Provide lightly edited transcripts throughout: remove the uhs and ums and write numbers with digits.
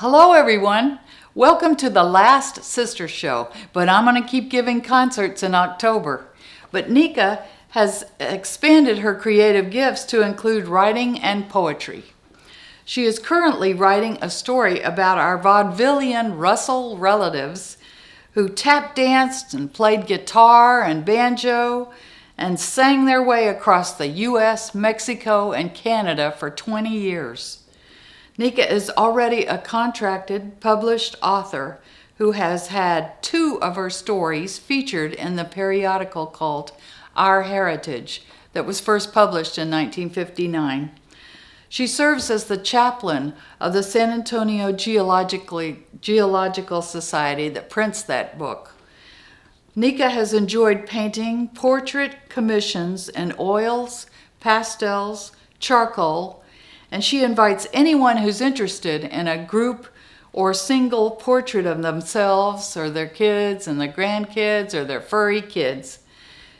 Hello everyone. Welcome to the last sister show, but I'm going to keep giving concerts in October. But Neka has expanded her creative gifts to include writing and poetry. She is currently writing a story about our vaudevillian Russell relatives who tap danced and played guitar and banjo and sang their way across the US, Mexico, and Canada for 20 years. Neka is already a contracted, published author who has had 2 of her stories featured in the periodical called Our Heritage that was first published in 1959. She serves as the chaplain of the San Antonio Geological Society that prints that book. Neka has enjoyed painting portrait commissions in oils, pastels, charcoal, and she invites anyone who's interested in a group or single portrait of themselves or their kids and their grandkids or their furry kids.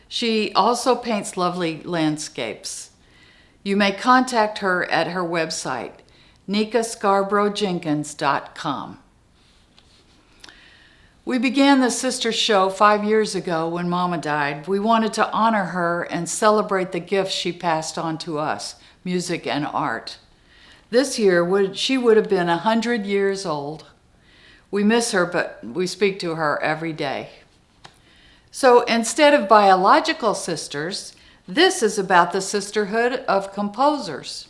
She also paints lovely landscapes. You may contact her at her website, nekascarboroughjenkins.com. We began the sister show 5 years ago when Mama died. We wanted to honor her and celebrate the gifts she passed on to us, music and art. This year, she would have been 100 years old. We miss her, but we speak to her every day. So instead of biological sisters, this is about the sisterhood of composers.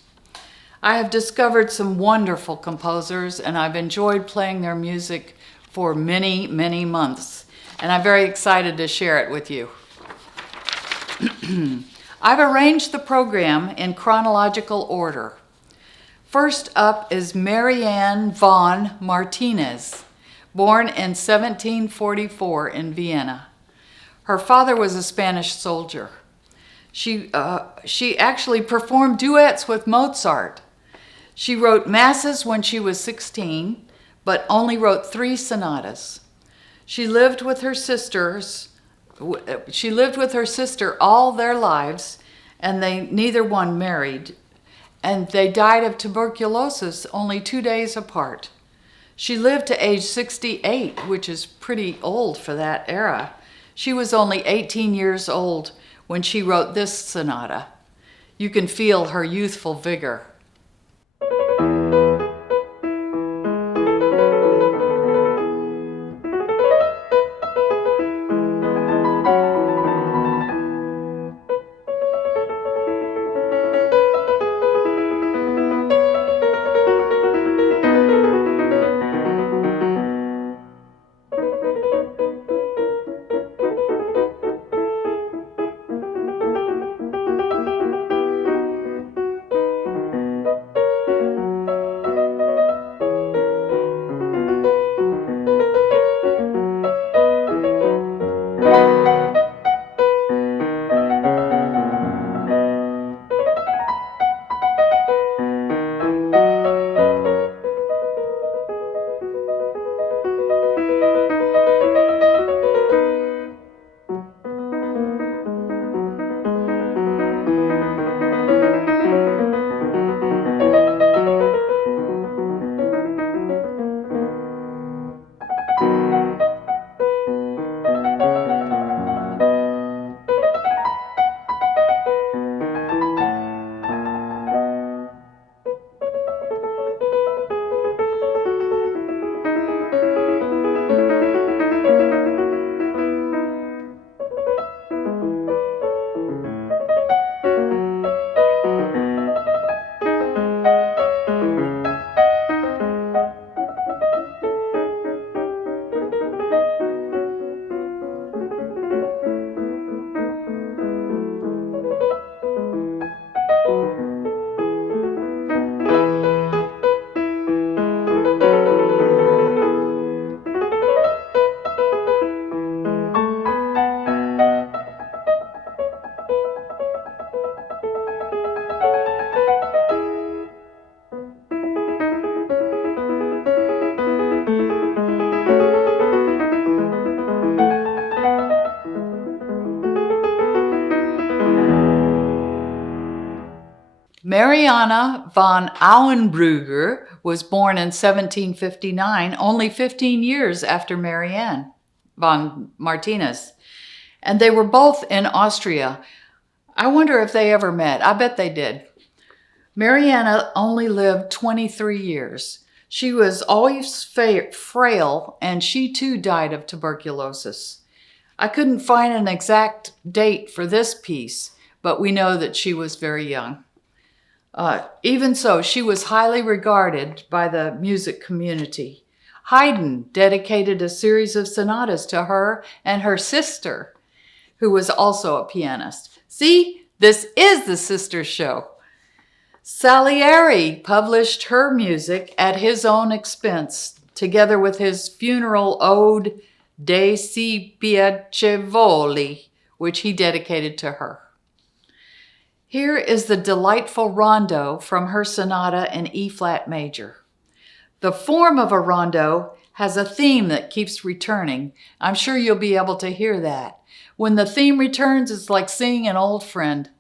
I have discovered some wonderful composers, and I've enjoyed playing their music for many, many months, and I'm very excited to share it with you. I've arranged the program in chronological order. First up is Marianne von Martinez, born in 1744 in Vienna. Her father was a Spanish soldier. She actually performed duets with Mozart. She wrote masses when she was 16, but only wrote 3 sonatas. She lived with her sister all their lives, and neither one married, and they died of tuberculosis only 2 days apart. She lived to age 68, which is pretty old for that era. She was only 18 years old when she wrote this sonata. You can feel her youthful vigor. Marianne von Auenbrugger was born in 1759, only 15 years after Marianne von Martinez. And they were both in Austria. I wonder if they ever met. I bet they did. Marianne only lived 23 years. She was always frail, and she too died of tuberculosis. I couldn't find an exact date for this piece, but we know that she was very young. Even so, she was highly regarded by the music community. Haydn dedicated a series of sonatas to her and her sister, who was also a pianist. See, this is the Sister Show. Salieri published her music at his own expense, together with his funeral ode De Si Piacevoli, which he dedicated to her. Here is the delightful rondo from her sonata in E-flat major. The form of a rondo has a theme that keeps returning. I'm sure you'll be able to hear that. When the theme returns, it's like seeing an old friend.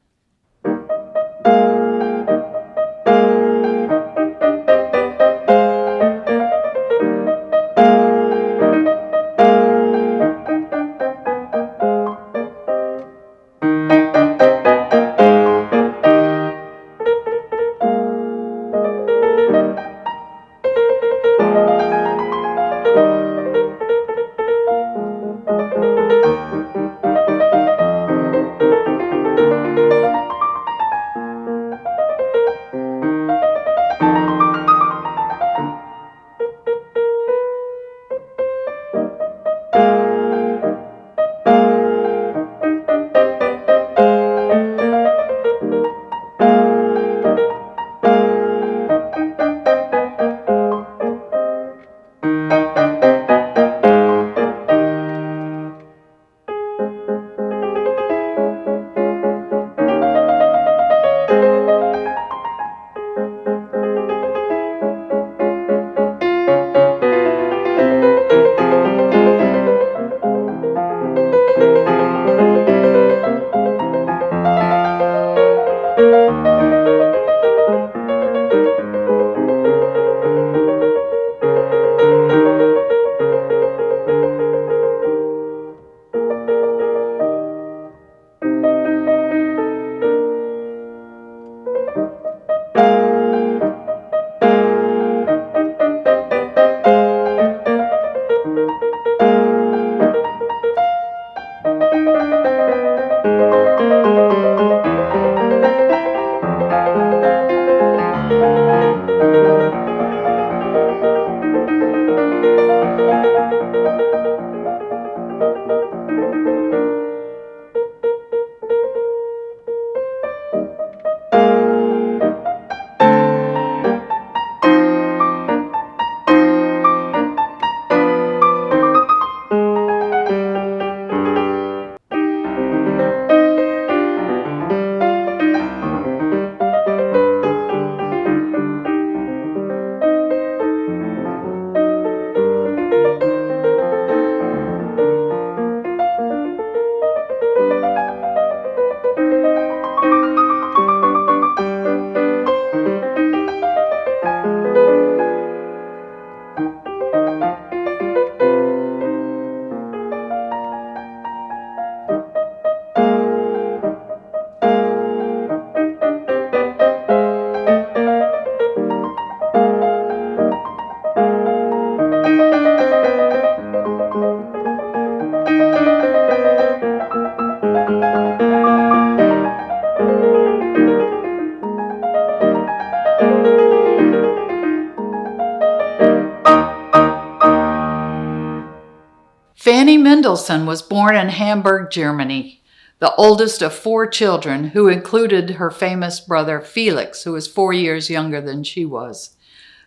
Fanny Mendelssohn was born in Hamburg, Germany, the oldest of 4 children, who included her famous brother Felix, who was 4 years younger than she was.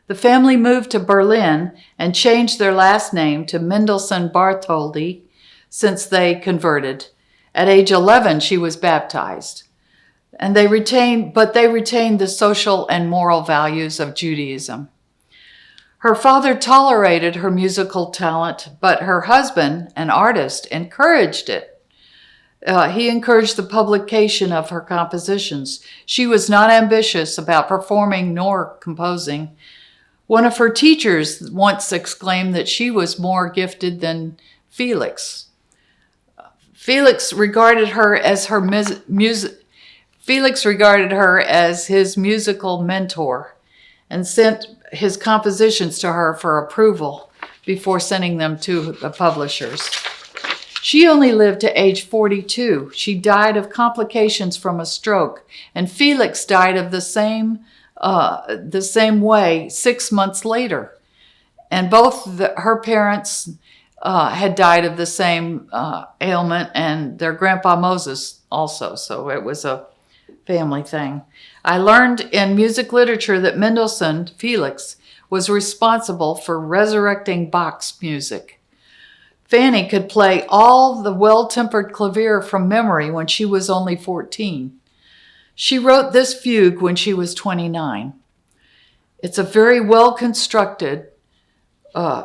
The family moved to Berlin and changed their last name to Mendelssohn Bartholdy since they converted. At age 11, she was baptized. And they retained the social and moral values of Judaism. Her father tolerated her musical talent, but her husband, an artist, encouraged it. He encouraged the publication of her compositions. She was not ambitious about performing nor composing. One of her teachers once exclaimed that she was more gifted than Felix. Felix regarded her as his musical mentor and sent his compositions to her for approval before sending them to the publishers. She only lived to age 42. She died of complications from a stroke, and Felix died of the same way 6 months later. And both her parents had died of the same ailment, and their grandpa Moses also. So it was a family thing. I learned in music literature that Mendelssohn, Felix, was responsible for resurrecting Bach's music. Fanny could play all the Well-Tempered Clavier from memory when she was only 14. She wrote this fugue when she was 29. It's a very well-constructed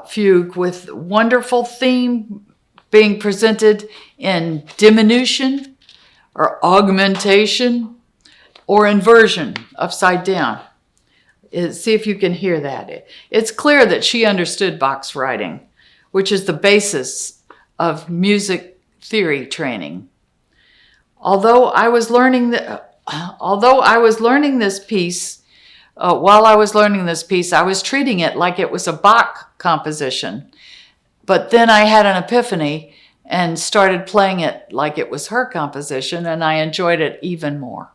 fugue with wonderful theme being presented in diminution or augmentation or inversion, upside down. See if you can hear that. It's clear that she understood Bach's writing, which is the basis of music theory training. While I was learning this piece, I was treating it like it was a Bach composition. But then I had an epiphany and started playing it like it was her composition, and I enjoyed it even more.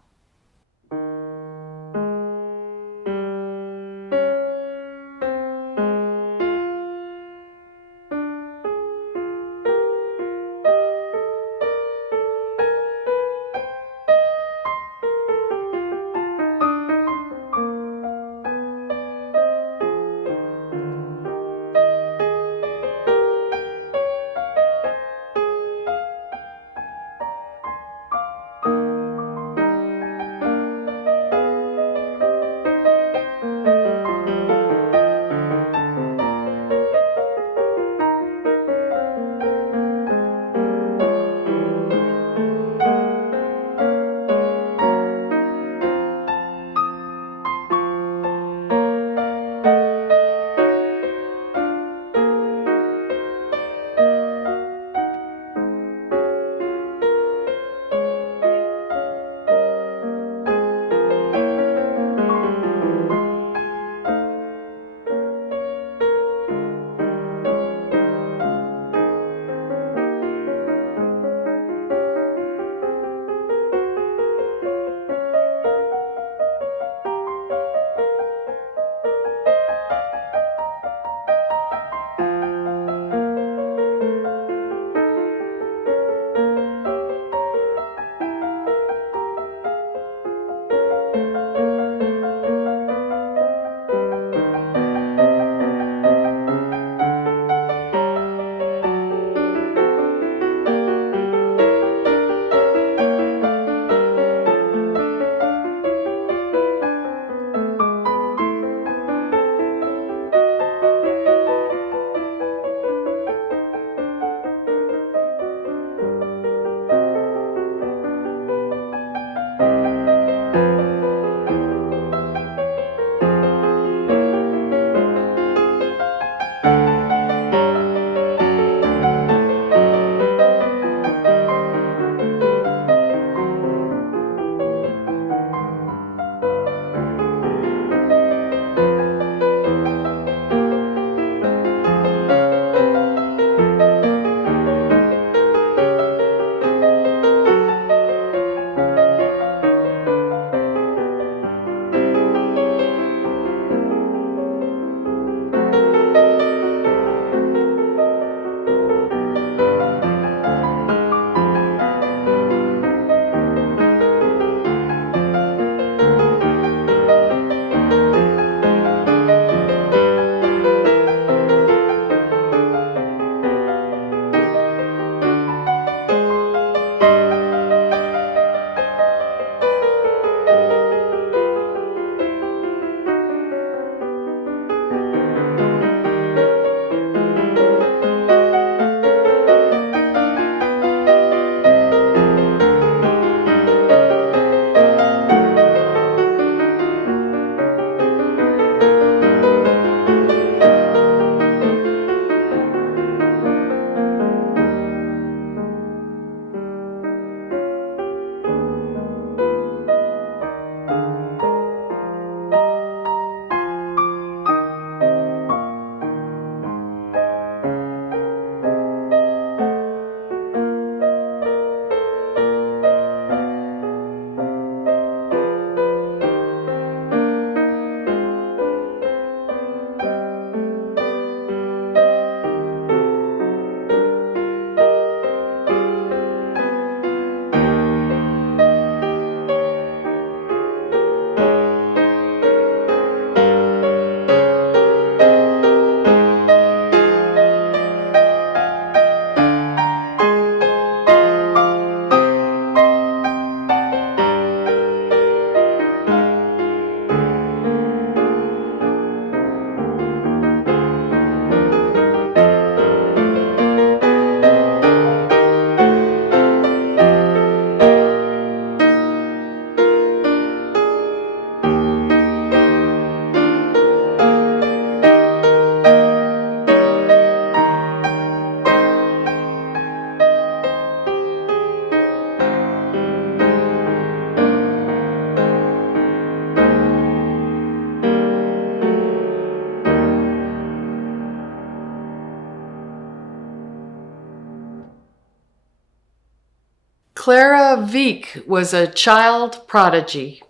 Clara Wieck was a child prodigy.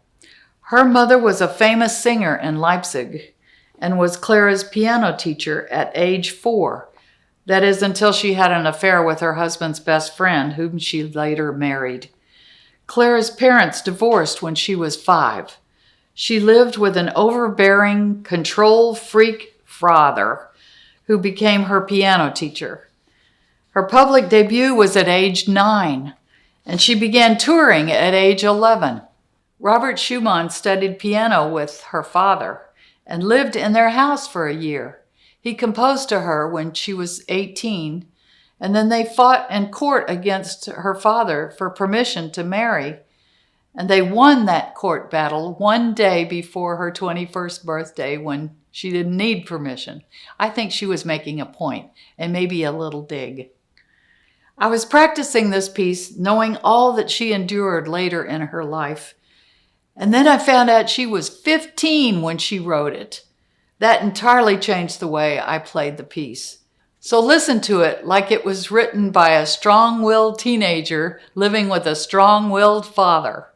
Her mother was a famous singer in Leipzig and was Clara's piano teacher at age 4. That is, until she had an affair with her husband's best friend, whom she later married. Clara's parents divorced when she was 5. She lived with an overbearing, control freak father who became her piano teacher. Her public debut was at age 9, and she began touring at age 11. Robert Schumann studied piano with her father and lived in their house for a year. He composed to her when she was 18, and then they fought in court against her father for permission to marry. And they won that court battle one day before her 21st birthday when she didn't need permission. I think she was making a point and maybe a little dig. I was practicing this piece knowing all that she endured later in her life. And then I found out she was 15 when she wrote it. That entirely changed the way I played the piece. So listen to it like it was written by a strong-willed teenager living with a strong-willed father.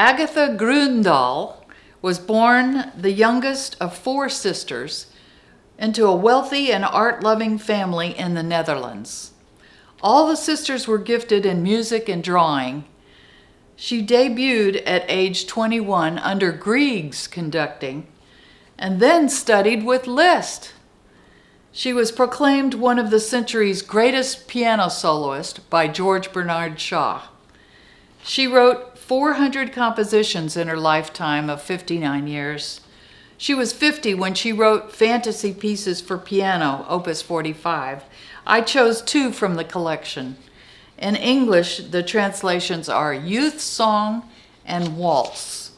Agatha Grundahl was born the youngest of 4 sisters into a wealthy and art-loving family in the Netherlands. All the sisters were gifted in music and drawing. She debuted at age 21 under Grieg's conducting and then studied with Liszt. She was proclaimed one of the century's greatest piano soloists by George Bernard Shaw. She wrote 400 compositions in her lifetime of 59 years. She was 50 when she wrote fantasy pieces for piano, Opus 45. I chose 2 from the collection. In English, the translations are Youth Song and Waltz.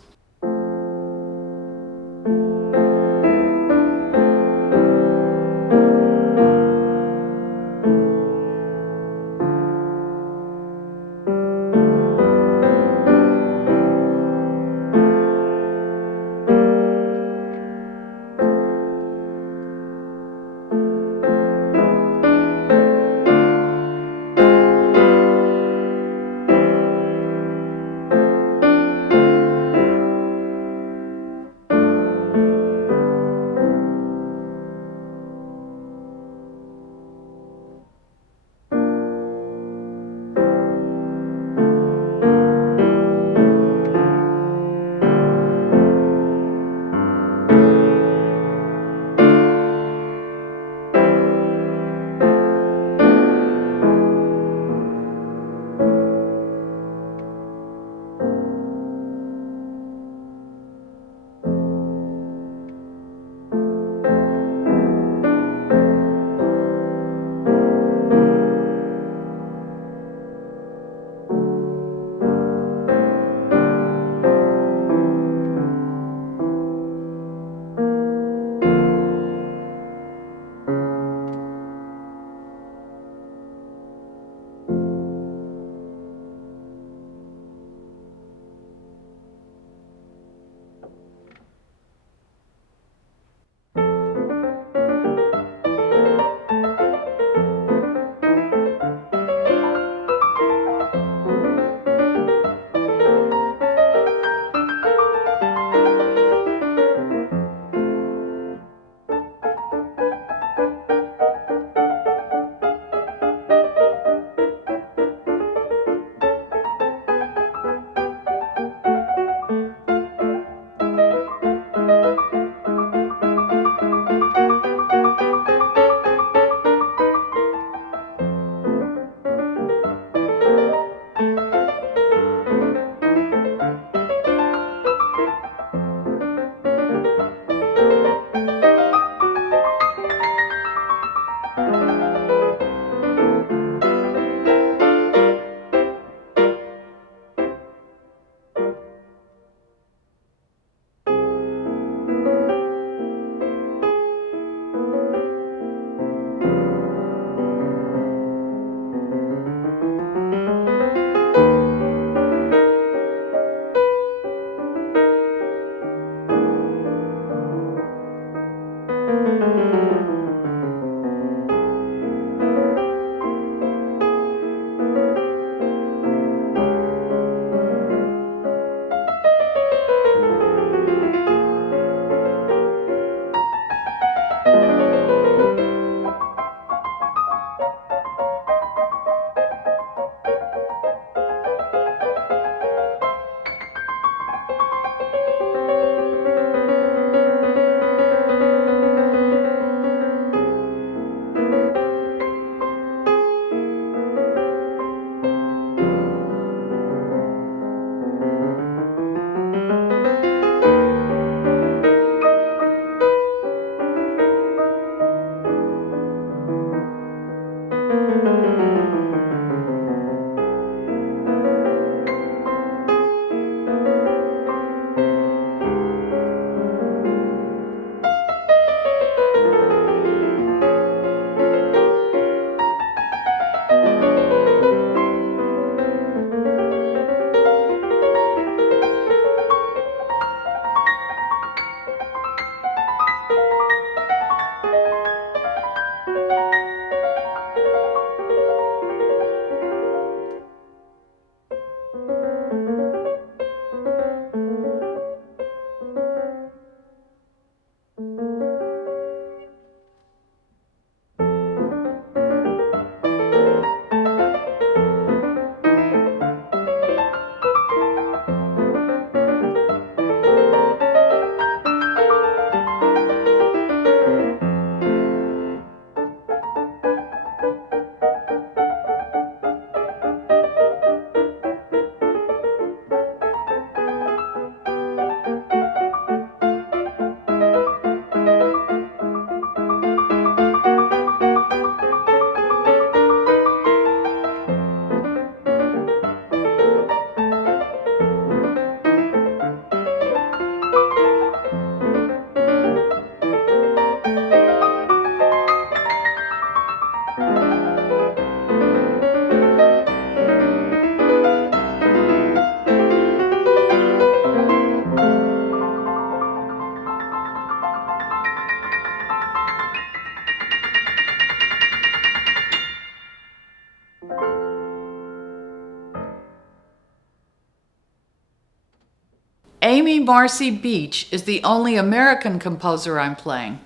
Amy Marcy Beach is the only American composer I'm playing.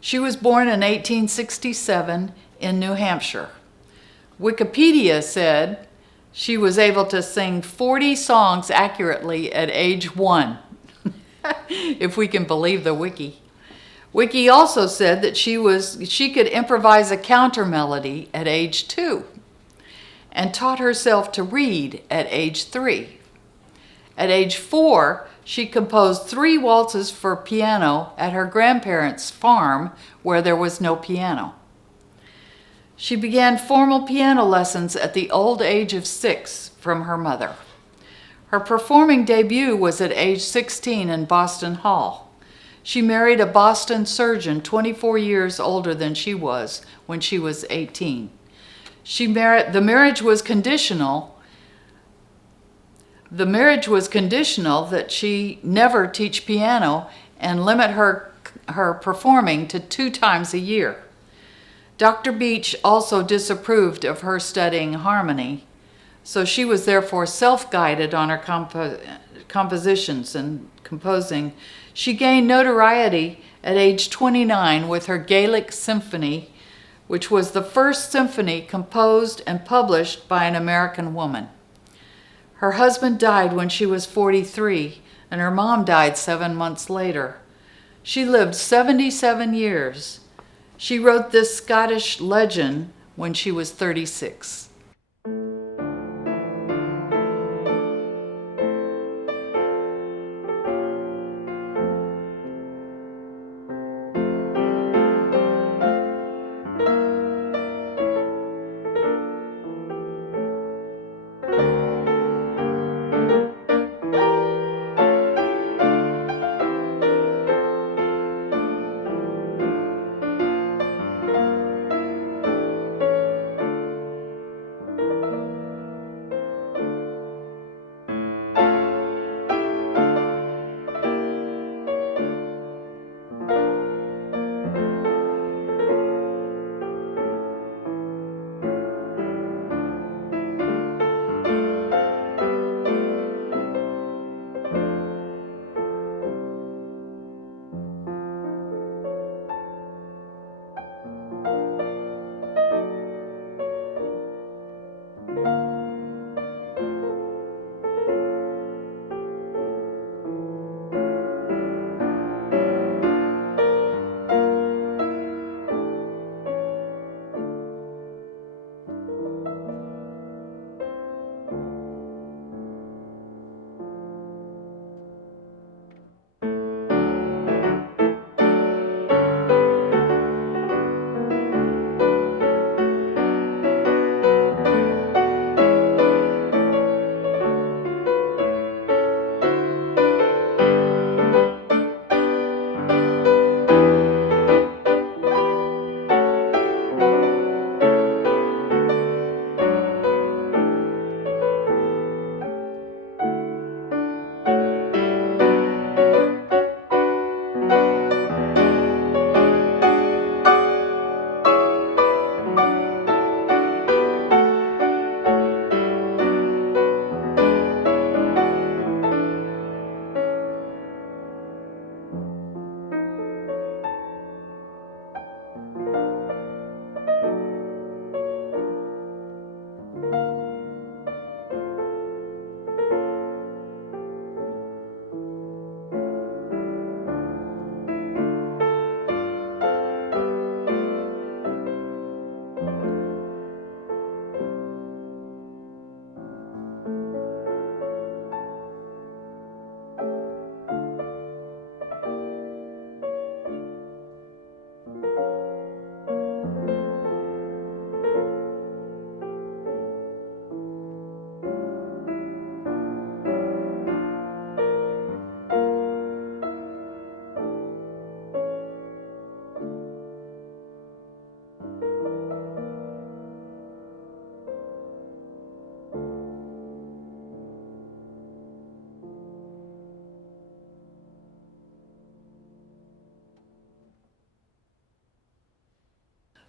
She was born in 1867 in New Hampshire. Wikipedia said she was able to sing 40 songs accurately at age 1, if we can believe the wiki. Wiki also said that she could improvise a counter melody at age 2 and taught herself to read at age 3. At age 4, she composed 3 waltzes for piano at her grandparents' farm where there was no piano. She began formal piano lessons at the old age of 6 from her mother. Her performing debut was at age 16 in Boston Hall. She married a Boston surgeon 24 years older than she was when she was 18. The marriage was conditional that she never teach piano and limit her performing to 2 times a year. Dr. Beach also disapproved of her studying harmony, so she was therefore self-guided on her compositions and composing. She gained notoriety at age 29 with her Gaelic Symphony, which was the first symphony composed and published by an American woman. Her husband died when she was 43, and her mom died 7 months later. She lived 77 years. She wrote this Scottish legend when she was 36.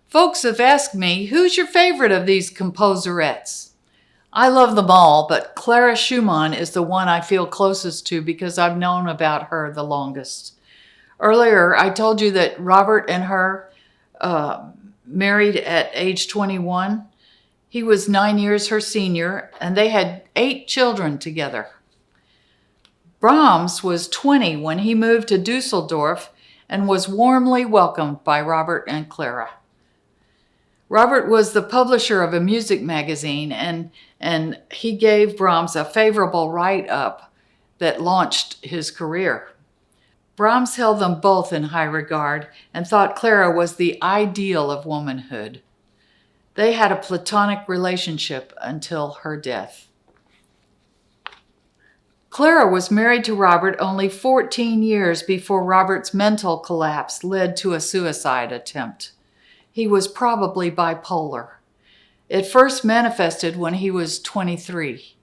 Folks have asked me, who's your favorite of these composerettes? I love them all, but Clara Schumann is the one I feel closest to because I've known about her the longest. Earlier, I told you that Robert and her uh, married at age 21. He was 9 years her senior, and they had 8 children together. Brahms was 20 when he moved to Dusseldorf and was warmly welcomed by Robert and Clara. Robert was the publisher of a music magazine, and he gave Brahms a favorable write-up that launched his career. Brahms held them both in high regard and thought Clara was the ideal of womanhood. They had a platonic relationship until her death. Clara was married to Robert only 14 years before Robert's mental collapse led to a suicide attempt. He was probably bipolar. It first manifested when he was 23.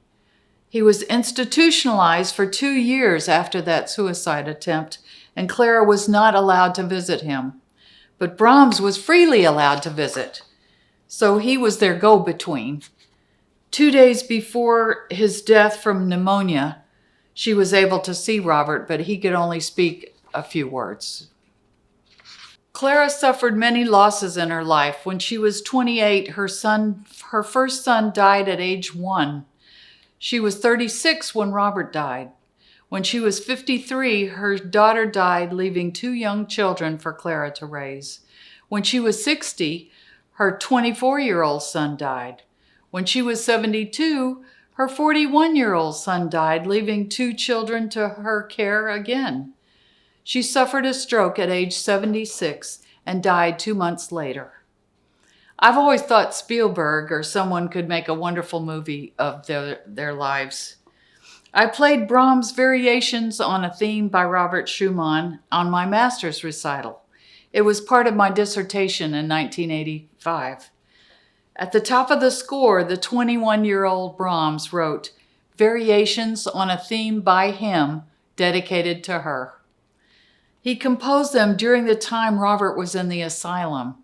He was institutionalized for 2 years after that suicide attempt, and Clara was not allowed to visit him. But Brahms was freely allowed to visit, so he was their go-between. 2 days before his death from pneumonia, she was able to see Robert, but he could only speak a few words. Clara suffered many losses in her life. When she was 28, her first son died at age 1. She was 36 when Robert died. When she was 53, her daughter died, leaving 2 young children for Clara to raise. When she was 60, her 24-year-old son died. When she was 72, her 41-year-old son died, leaving 2 children to her care again. She suffered a stroke at age 76 and died 2 months later. I've always thought Spielberg or someone could make a wonderful movie of their lives. I played Brahms' Variations on a Theme by Robert Schumann on my master's recital. It was part of my dissertation in 1985. At the top of the score, the 21-year-old Brahms wrote, "Variations on a theme by him dedicated to her." He composed them during the time Robert was in the asylum,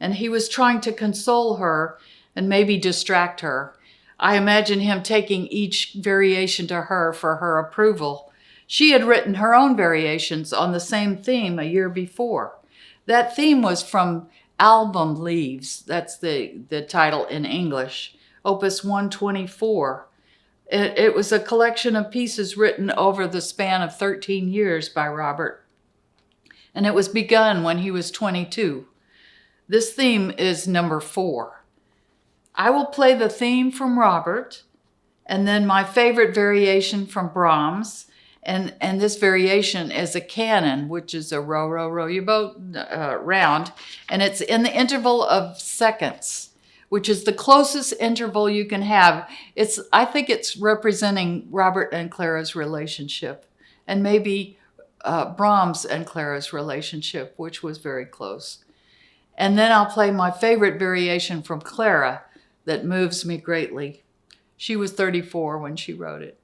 and he was trying to console her and maybe distract her. I imagine him taking each variation to her for her approval. She had written her own variations on the same theme a year before. That theme was from Album Leaves, that's the title in English, Opus 124. It was a collection of pieces written over the span of 13 years by Robert, and it was begun when he was 22. This theme is number 4. I will play the theme from Robert, and then my favorite variation from Brahms, and this variation is a canon, which is a row, row, row your boat round, and it's in the interval of seconds, which is the closest interval you can have. I think it's representing Robert and Clara's relationship, and maybe Brahms and Clara's relationship, which was very close. And then I'll play my favorite variation from Clara that moves me greatly. She was 34 when she wrote it.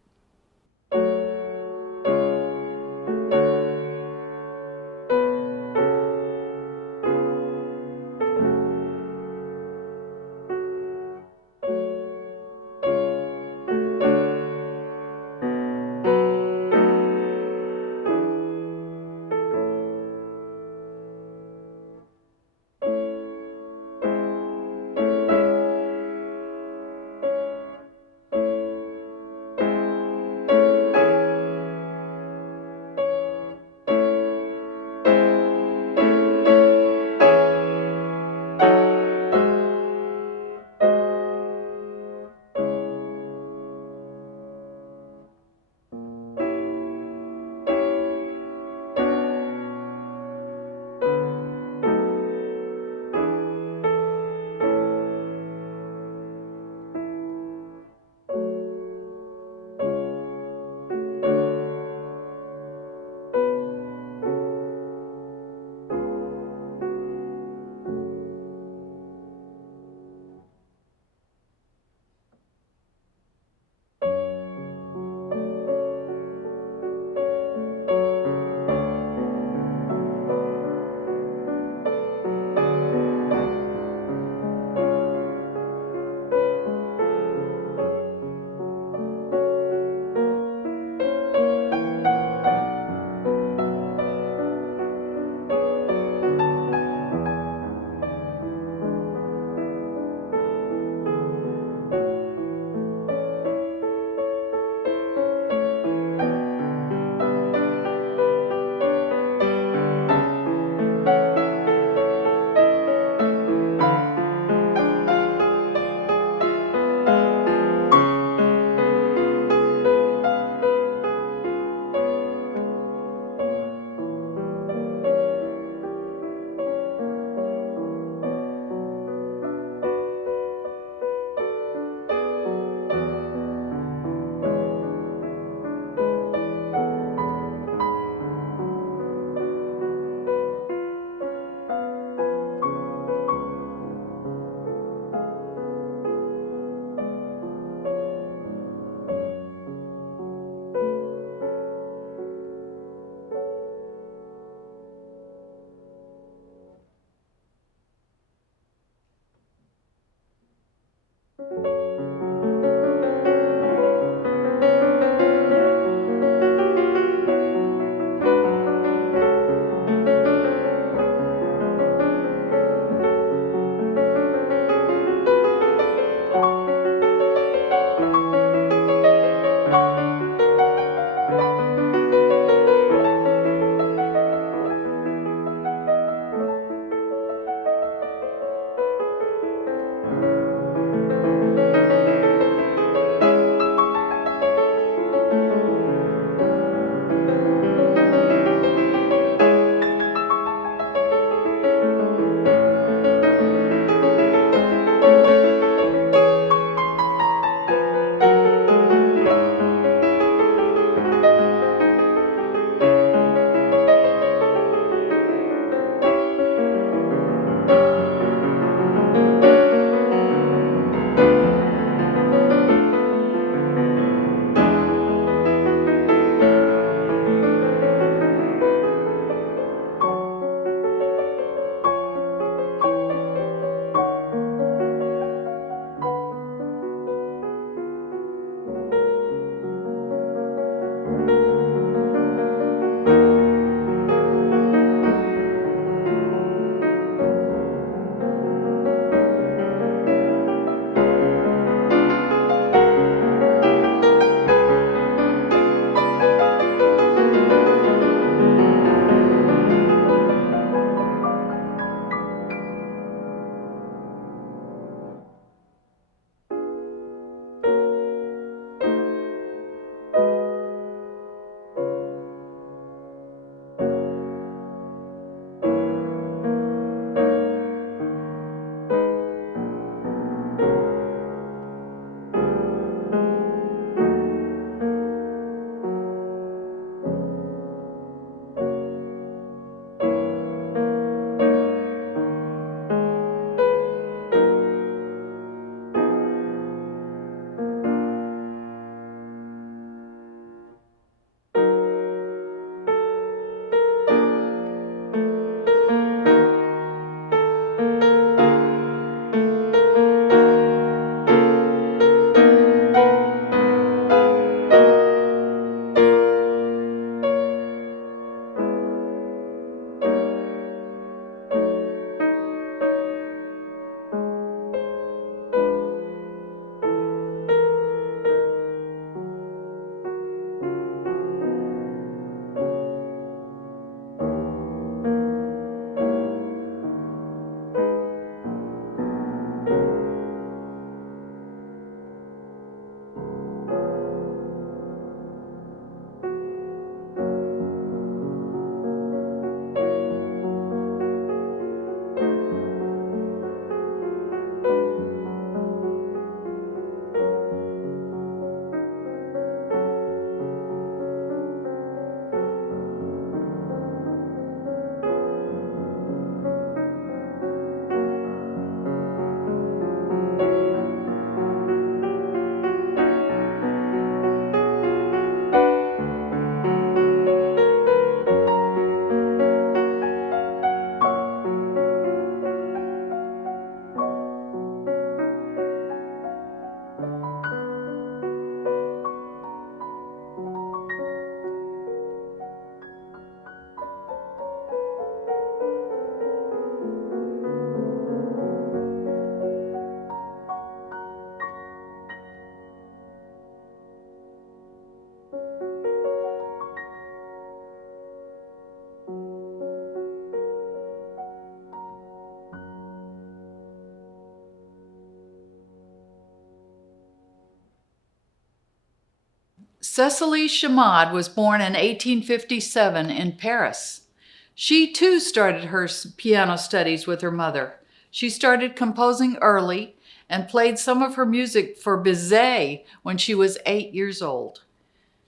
Cecily Chamad was born in 1857 in Paris. She too started her piano studies with her mother. She started composing early and played some of her music for Bizet when she was 8 years old.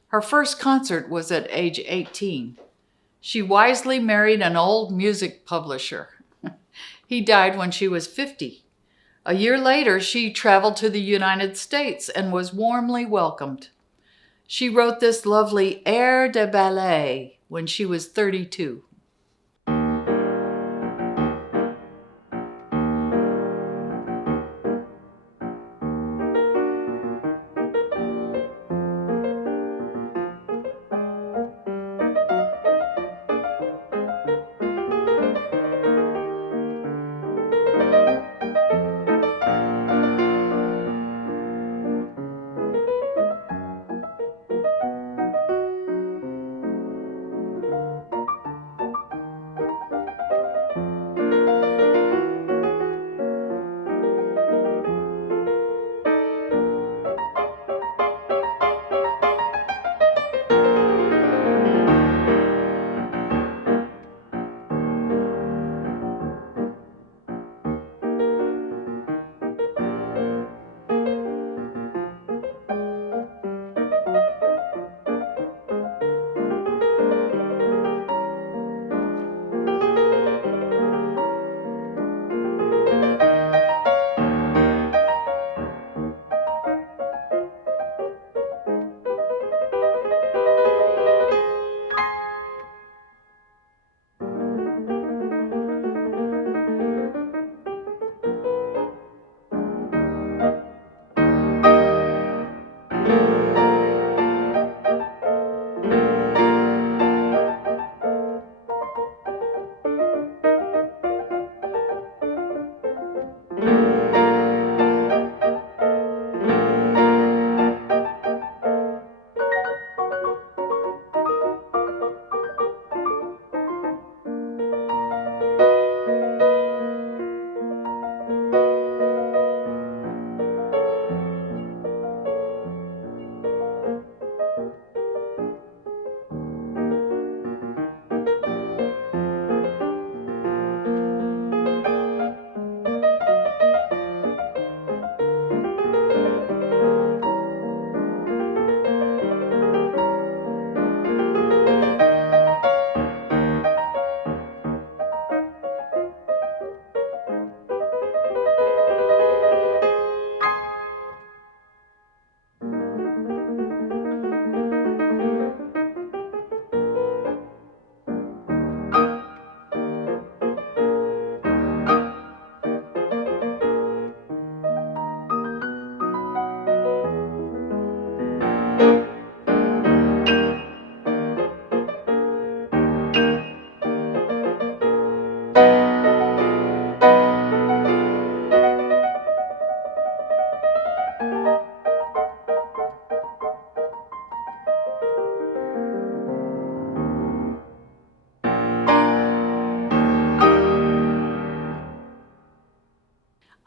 Her first concert was at age 18. She wisely married an old music publisher. He died when she was 50. A year later, she traveled to the United States and was warmly welcomed. She wrote this lovely air de ballet when she was 32.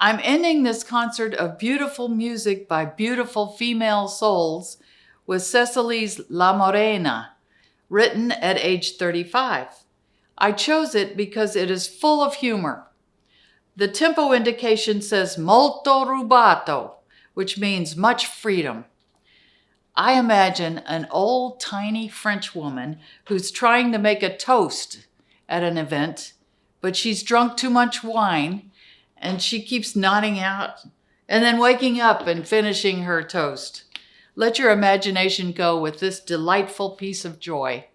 I'm ending this concert of beautiful music by beautiful female souls with Cecily's La Morena, written at age 35. I chose it because it is full of humor. The tempo indication says molto rubato, which means much freedom. I imagine an old, tiny French woman who's trying to make a toast at an event, but she's drunk too much wine, and she keeps nodding out and then waking up and finishing her toast. Let your imagination go with this delightful piece of joy.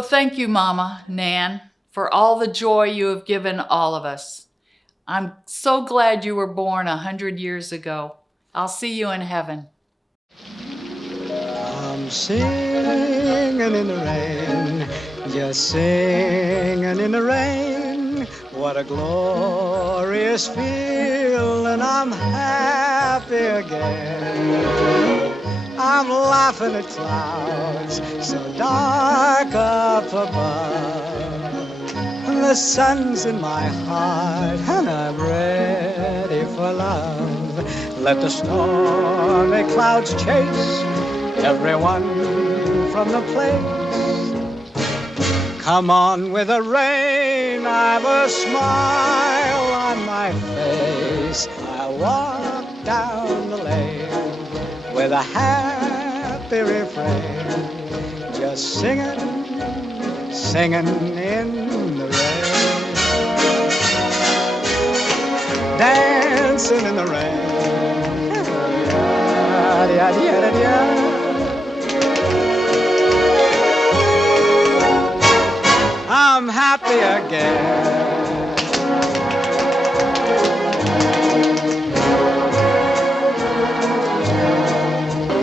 So thank you, Mama, Nan, for all the joy you have given all of us. I'm so glad you were born 100 years ago. I'll see you in heaven. I'm singing in the rain, just singing in the rain. What a glorious feeling, I'm happy again. I'm laughing at clouds so dark up above. The sun's in my heart and I'm ready for love. Let the stormy clouds chase everyone from the place. Come on with the rain, I've a smile on my face. I'll walk down the lane with a happy refrain, just singing, singing in the rain, dancing in the rain. I'm happy again.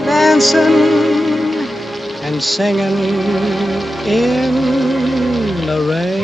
Dancing and singing in the rain.